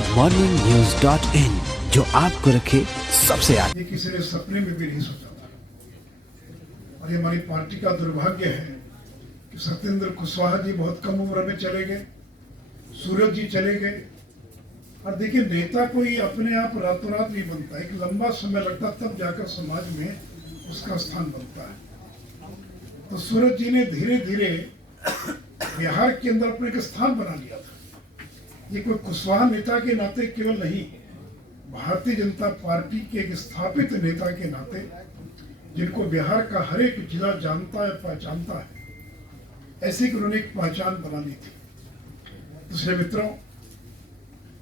goodmorningnews.in, जो आपको रखे सबसे आगे। ये किसी ने सपने में भी नहीं सोचा था और ये हमारी पार्टी का दुर्भाग्य है कि सत्येंद्र कुशवाहा जी बहुत कम उम्र में चले गए, सूरज जी चले गए। और देखिए, नेता कोई अपने आप रातों रात नहीं बनता, एक लंबा समय लगता तब जाकर समाज में उसका स्थान बनता है। तो सूरज जी ने धीरे धीरे बिहार के अंदर अपने एक स्थान बना लिया था। ये कोई कुशवाहा नेता के नाते केवल नहीं, भारतीय जनता पार्टी के एक स्थापित नेता के नाते, जिनको बिहार का हर एक जिला जानता है, पहचानता है, ऐसी कि उन्होंने एक पहचान बना ली थी। दूसरे मित्रों,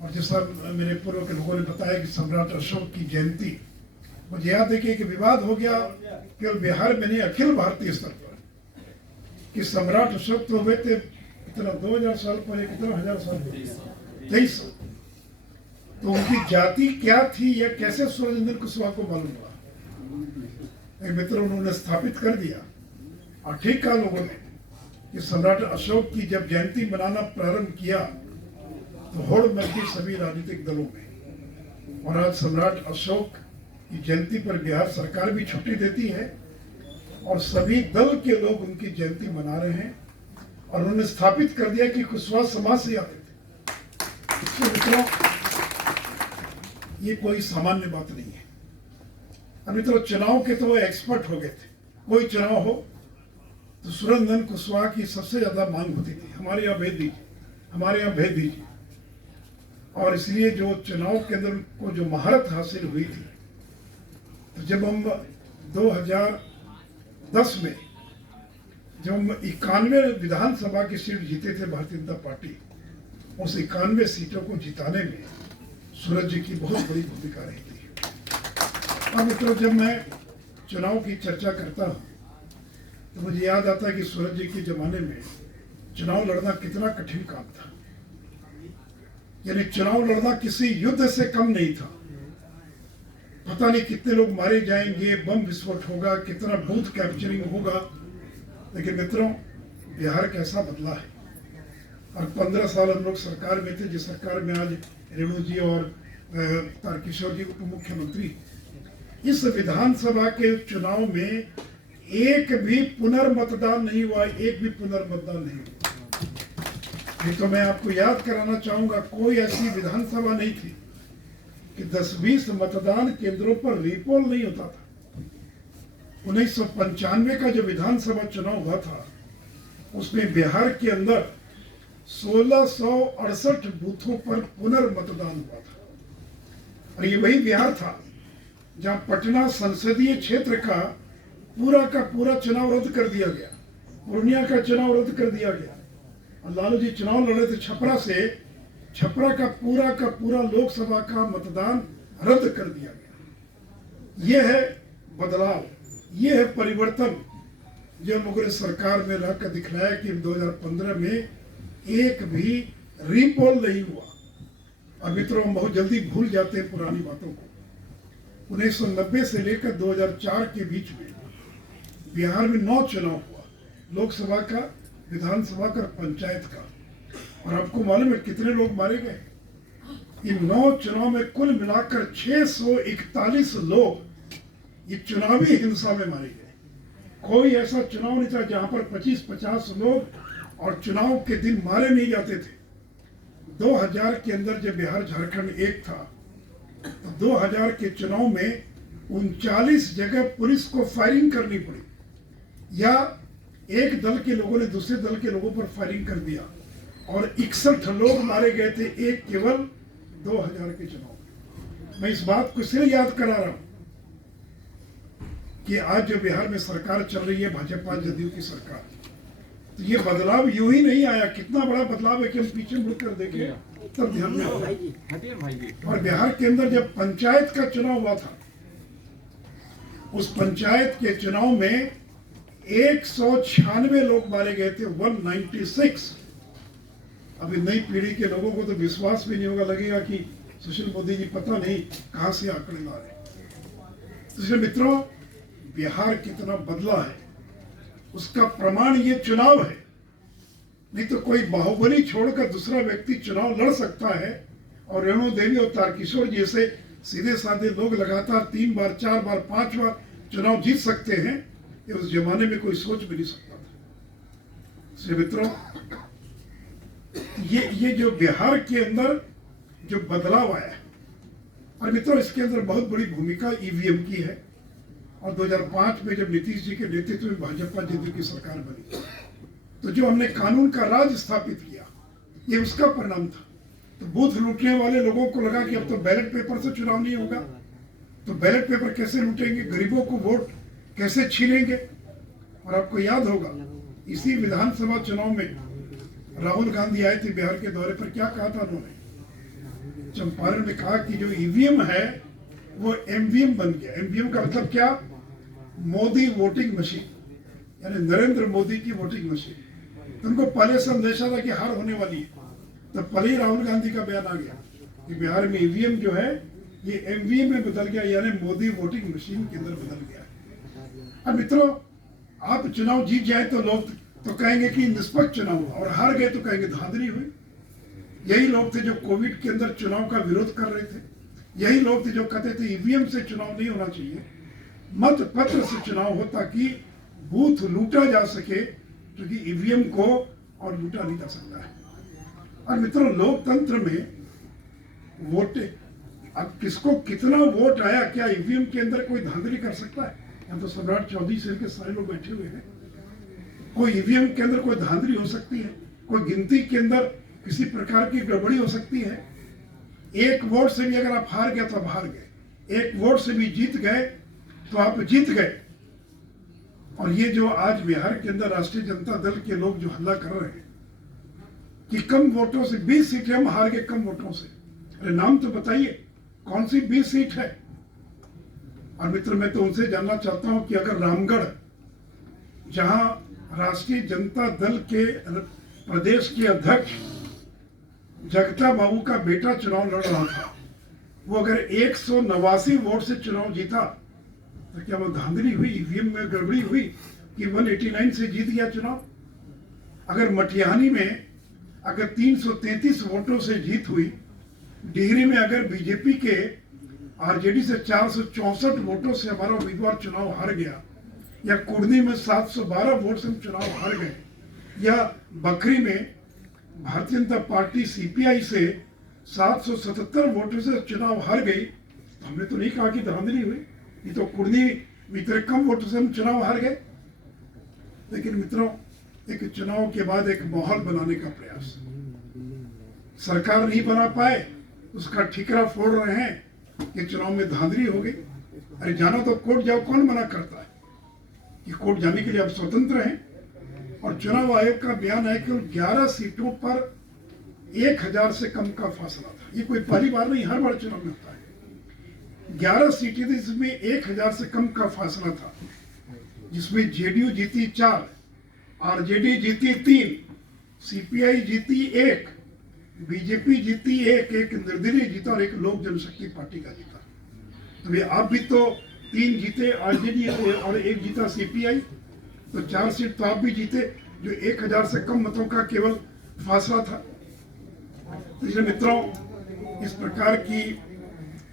और जैसा मेरे पूर्व के लोगों ने बताया कि सम्राट अशोक की जयंती, मुझे याद है कि एक विवाद हो गया केवल बिहार में नहीं, अखिल भारतीय स्तर पर, कि सम्राट अशोक तो हुए थे कितना 2000 साल पहले, कितना 1000 साल पहले, 2300। तो उनकी जाति क्या थी यह कैसे सूरज कुशवाहा को मालूम हुआ? एक मित्र उन्होंने स्थापित कर दिया और ठीक कहा लोगों ने कि सम्राट अशोक की जब जयंती मनाना प्रारंभ किया तो होड़ मच गई सभी राजनीतिक दलों में। और आज सम्राट अशोक की जयंती पर बिहार सरकार भी छुट्टी देती है और सभी दल के लोग उनकी जयंती मना रहे हैं। और उन्होंने स्थापित कर दिया कि कुशवाहा समाज से आते थे। मित्रों, ये कोई सामान्य बात नहीं है। अब मित्रों, चुनाव के तो वो एक्सपर्ट हो गए थे। कोई चुनाव हो तो सूरज कुशवाहा की सबसे ज्यादा मांग होती थी, हमारे यहाँ भेज दीजिए, हमारे यहाँ भेज दीजिए। और इसलिए जो चुनाव के अंदर को जो महारत हासिल हुई थी, तो जब हम 2010 में जब हम 91 विधानसभा की सीट जीते थे भारतीय जनता पार्टी, उस 91 सीटों को जिताने में सूरज जी की बहुत बड़ी भूमिका रही थी। और मित्रों, जब मैं चुनाव की चर्चा करता हूँ तो मुझे याद आता है कि सूरज जी के जमाने में चुनाव लड़ना कितना कठिन काम था। यानी चुनाव लड़ना किसी युद्ध से कम नहीं था। पता नहीं कितने लोग मारे जाएंगे, बम विस्फोट होगा, कितना बूथ कैप्चरिंग होगा। लेकिन मित्रों, बिहार कैसा बदला है। और 15 साल हम लोग सरकार में थे, जिस सरकार में आज रेणु जी और तारकिशोर जी उप मुख्यमंत्री। इस विधानसभा के चुनाव में एक भी पुनर्मतदान नहीं हुआ, एक भी पुनर्मतदान नहीं हुआ। ये तो मैं आपको याद कराना चाहूंगा, कोई ऐसी विधानसभा नहीं थी कि 10-20 मतदान केंद्रों पर रीपोल नहीं होता था। 1995 का जो विधानसभा चुनाव हुआ था, उसमें बिहार के अंदर 1668 बूथों पर पुनर्मतदान हुआ था। और ये वही बिहार था जहां पटना संसदीय क्षेत्र का पूरा चुनाव रद्द कर दिया गया, पूर्णिया का चुनाव रद्द कर दिया गया। और लालू जी चुनाव लड़े थे छपरा से, छपरा का पूरा लोकसभा का मतदान रद्द कर दिया गया। यह है बदलाव, यह है परिवर्तन जो लोगों ने सरकार में रहकर दिखलाया कि 2015 में एक भी रीपोल नहीं हुआ। और मित्रों, हम बहुत जल्दी भूल जाते हैं पुरानी बातों को। 1990 से लेकर 2004 के बीच में बिहार में 9 चुनाव हुआ, लोकसभा का, विधानसभा का, पंचायत का। और आपको मालूम है कितने लोग मारे गए? इन 9 चुनाव में कुल मिलाकर 641 लोग ये चुनावी हिंसा में मारे गए। कोई ऐसा चुनाव नहीं था जहां पर 25-50 लोग और चुनाव के दिन मारे नहीं जाते थे। 2000 के अंदर जब बिहार झारखंड एक था, तो 2000 के चुनाव में 39 जगह पुलिस को फायरिंग करनी पड़ी, या एक दल के लोगों ने दूसरे दल के लोगों पर फायरिंग कर दिया और 61 लोग मारे गए थे एक केवल 2000 के चुनाव में। मैं इस बात को इसलिए याद करा रहा हूं कि आज जो बिहार में सरकार चल रही है, भाजपा जदयू की सरकार, तो ये बदलाव यूं ही नहीं आया। कितना बड़ा बदलाव है कि हम पीछे मुड़कर देखें तब ध्यान में आएगा। और बिहार के अंदर जब पंचायत का चुनाव हुआ था, उस पंचायत के चुनाव में 196 लोग मारे गए थे, 196। अभी नई पीढ़ी के लोगों को तो विश्वास भी नहीं होगा, लगेगा कि सुशील मोदी जी पता नहीं कहां से आंकड़े ला रहे। तो इसलिए मित्रों, बिहार कितना बदला है उसका प्रमाण ये चुनाव है। नहीं तो कोई बाहुबली छोड़कर दूसरा व्यक्ति चुनाव लड़ सकता है और रेणु देवी और तारकिशोर जैसे सीधे साधे लोग लगातार 3 बार 4 बार 5 बार चुनाव जीत सकते हैं, ये उस जमाने में कोई सोच भी नहीं सकता था। इसलिए मित्रों, ये जो बिहार के अंदर जो बदलाव आया है, और मित्रों इसके अंदर बहुत बड़ी भूमिका ईवीएम की है। और 2005 में जब नीतीश जी के नेतृत्व में भाजपा जेडीयू की सरकार बनी, तो जो हमने कानून का राज स्थापित किया, ये उसका परिणाम था। तो बूथ लूटने वाले लोगों को लगा कि अब तो बैलेट पेपर से चुनाव नहीं होगा, तो बैलेट पेपर कैसे लूटेंगे, गरीबों को वोट कैसे छीनेंगे। और आपको याद होगा, इसी विधानसभा चुनाव में राहुल गांधी आए थे बिहार के दौरे पर, क्या कहा था उन्होंने? चंपारण में कहा कि जो ईवीएम है वो एमवीएम बन गया। एमवीएम का मतलब क्या? मोदी वोटिंग मशीन, यानी नरेंद्र मोदी की वोटिंग मशीन। तुमको पहले से अंदेशा था कि हार होने वाली है, तो पहले ही राहुल गांधी का बयान आ गया कि बिहार में ईवीएम जो है ये एमवीएम में बदल गया, यानी मोदी वोटिंग मशीन के अंदर बदल गया। अब मित्रों, आप चुनाव जीत जाए तो लोग तो कहेंगे कि निष्पक्ष चुनाव हुआ, और हार गए तो कहेंगे धांधली हुई। यही लोग थे जो कोविड के अंदर चुनाव का विरोध कर रहे थे, यही लोग थे जो कहते थे ईवीएम से चुनाव नहीं होना चाहिए, मत पत्र से चुनाव हो ताकि बूथ लूटा जा सके, क्योंकि ईवीएम को और लूटा नहीं जा सकता है। और मित्रों, लोकतंत्र में वोट, अब किसको कितना वोट आया, क्या ईवीएम के अंदर कोई धांधली कर सकता है? यहाँ तो सम्राट चौधरी से के सारे लोग बैठे हुए हैं। कोई ईवीएम के अंदर कोई धांधली हो सकती है? कोई गिनती के अंदर किसी प्रकार की गड़बड़ी हो सकती है? एक वोट से भी अगर आप हार गए तो आप हार गए, एक वोट से भी जीत गए तो आप जीत गए। और ये जो आज बिहार के अंदर राष्ट्रीय जनता दल के लोग जो हल्ला कर रहे हैं कि कम वोटों से 20 सीटें हम हार गए, कम वोटों से, अरे नाम तो बताइए कौन सी 20 सीट है? और मित्र, मैं तो उनसे जानना चाहता हूं कि अगर रामगढ़, जहां राष्ट्रीय जनता दल के प्रदेश के अध्यक्ष जगता बाबू का बेटा चुनाव लड़ रहा था, वो अगर 189 वोट से चुनाव जीता, तो क्या वो धांधली हुई, ईवीएम में गड़बड़ी हुई कि 189 से जीत गया चुनाव? अगर मटिहानी में अगर 333 वोटों से जीत हुई, डिहरी में अगर बीजेपी के आरजेडी से 464 वोटों से हमारा उम्मीदवार चुनाव हार गया, या कुर्नी में 712 वोट से हम चुनाव हार गए, या बखरी में भारतीय जनता पार्टी सीपीआई से 777 वोटों से चुनाव हार गई, तो हमने तो नहीं कहा कि धांधली हुई, ये तो कुर्नी में इतने कम वोटों से हम चुनाव हार गए। लेकिन मित्रों, एक चुनाव के बाद एक माहौल बनाने का प्रयास सरकार नहीं बना पाए, उसका ठिकरा फोड़ रहे हैं कि चुनाव में धांधली हो गई। अरे जाना तो कोर्ट जाओ, कौन मना करता है कि कोर्ट जाने के लिए आप स्वतंत्र हैं। और चुनाव आयोग का बयान है कि 11 सीटों पर 1000 से कम का फासला था। ये कोई पहली बार नहीं, हर बार चुनाव में होता है। 11 सीटें थी जिसमें 1000 से कम का फासला था, जिसमें जेडीयू जीती 4, आरजेडी जीती 3, सीपीआई जीती 1, बीजेपी जीती 1, एक निर्दलीय जीता और एक लोक जनशक्ति पार्टी का जीता। तो ये आप भी तो 3 जीते आरजेडी और 1 जीता सीपीआई, तो 4 सीट तो आप भी जीते, जो 1000 से कम मतों का केवल फासला था। तो इसलिए मित्रों, इस प्रकार की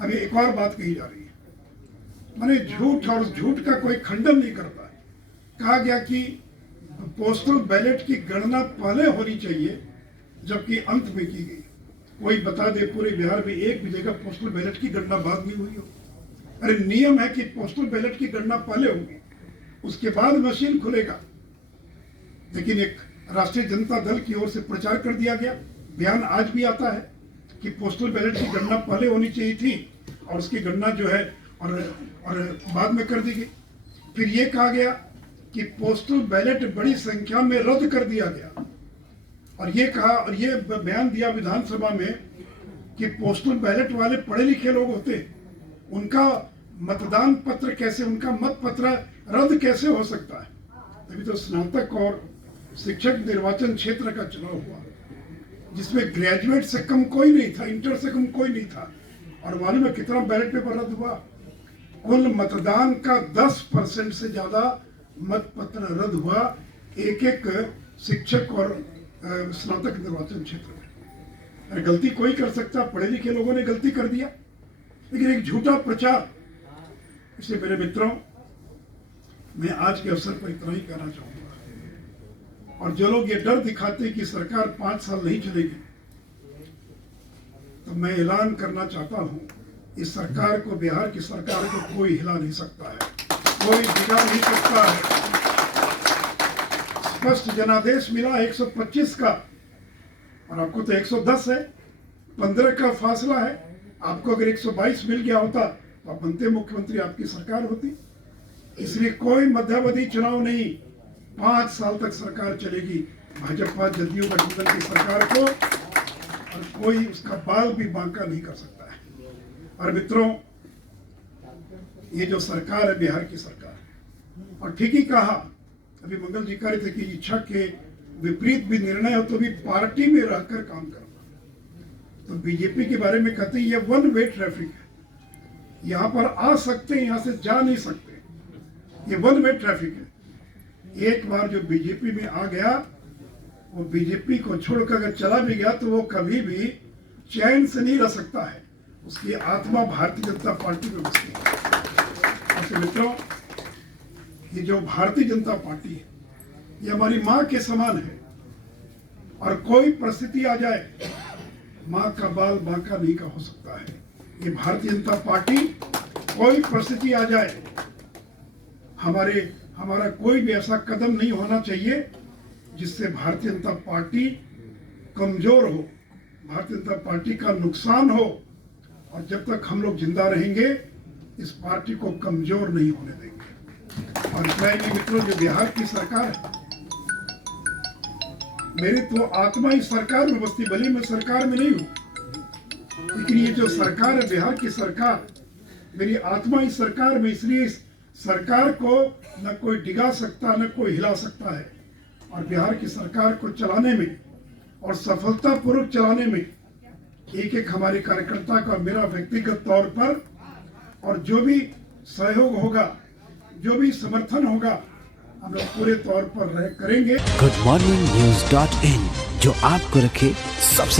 अभी एक और बात कही जा रही है, माने झूठ, और झूठ का कोई खंडन नहीं करता है। कहा गया कि पोस्टल बैलेट की गणना पहले होनी चाहिए, जबकि अंत में की गई। कोई बता दे पूरे बिहार में एक भी जगह पोस्टल बैलेट की गणना बाद में हुई हो? अरे नियम है कि पोस्टल बैलेट की गणना पहले होगी, उसके बाद मशीन खुलेगा। लेकिन एक राष्ट्रीय जनता दल की ओर से प्रचार कर दिया गया, बयान आज भी आता है कि पोस्टल बैलेट की गणना पहले होनी चाहिए थी, और उसकी गणना जो है और बाद में कर दी गई। फिर ये कहा गया कि पोस्टल बैलेट बड़ी संख्या में रद्द कर दिया गया, और ये कहा, और ये बयान दिया विधानसभा में कि पोस्टल बैलेट वाले पढ़े लिखे लोग होते, उनका मतदान पत्र कैसे, उनका मत पत्र रद्द कैसे हो सकता है? तभी तो स्नातक और शिक्षक निर्वाचन क्षेत्र का चुनाव हुआ, जिसमें ग्रेजुएट से कम कोई नहीं था, इंटर से कम कोई नहीं था, और मालूम है कितना बैलेट पेपर रद्द हुआ? कुल मतदान का 10% से ज्यादा मत पत्र रद्द हुआ एक एक शिक्षक और स्नातक निर्वाचन क्षेत्र में। अरे गलती कोई कर सकता, पढ़े लिखे लोगों ने गलती कर दिया, लेकिन एक झूठा प्रचार। इसलिए मेरे मित्रों, मैं आज के अवसर पर इतना ही कहना चाहूंगा। और जो लोग ये डर दिखाते कि सरकार 5 साल नहीं चलेगी, तो मैं ऐलान करना चाहता हूं, इस सरकार को, बिहार की सरकार को कोई हिला नहीं सकता है, कोई बिगाड़ नहीं सकता है। स्पष्ट जनादेश मिला 125 का, और आपको तो 110 है, 15 का फासला है। आपको अगर 122 मिल गया होता तो आप बनते मुख्यमंत्री, आपकी सरकार होती। इसलिए कोई मध्यावधि चुनाव नहीं, 5 साल तक सरकार चलेगी भाजपा जदयू गठबंधन की सरकार को, और कोई उसका बाल भी बांका नहीं कर सकता है। और मित्रों, ये जो सरकार है बिहार की सरकार, और ठीक ही कहा, अभी मंगल जी कह रहे थे कि इच्छा के विपरीत भी निर्णय हो तो भी पार्टी में रहकर काम करना। तो बीजेपी के बारे में कहते हैं ये वन वे ट्रैफिक है, यहाँ पर आ सकते हैं, यहाँ से जा नहीं सकते, ये वन वे ट्रैफिक है। एक बार जो बीजेपी में आ गया, वो बीजेपी को छोड़कर अगर चला भी गया तो वो कभी भी चैन से नहीं रह सकता है, उसकी आत्मा भारतीय जनता पार्टी में बसती है। तो मित्रों, ये जो भारतीय जनता पार्टी है, ये हमारी माँ के समान है, और कोई परिस्थिति आ जाए, माँ का बाल बांका नहीं का हो सकता है। ये भारतीय जनता पार्टी, कोई परिस्थिति आ जाए, हमारा कोई भी ऐसा कदम नहीं होना चाहिए जिससे भारतीय जनता पार्टी कमजोर हो, भारतीय जनता पार्टी का नुकसान हो। और जब तक हम लोग जिंदा रहेंगे, इस पार्टी को कमजोर नहीं होने देंगे। और इतना ही मित्रों, जो बिहार की सरकार है, मेरी तो आत्मा इस सरकार में बसती, भले मैं सरकार में नहीं हूं, लेकिन ये जो सरकार है बिहार की सरकार, मेरी आत्मा इस सरकार में, इसलिए इस सरकार को न कोई डिगा सकता, न कोई हिला सकता है। और बिहार की सरकार को चलाने में और सफलतापूर्वक चलाने में एक एक हमारे कार्यकर्ता का, मेरा व्यक्तिगत तौर पर, और जो भी सहयोग होगा, जो भी समर्थन होगा, हम लोग पूरे तौर पर करेंगे। goodmorningnews.in, जो आपको रखे सबसे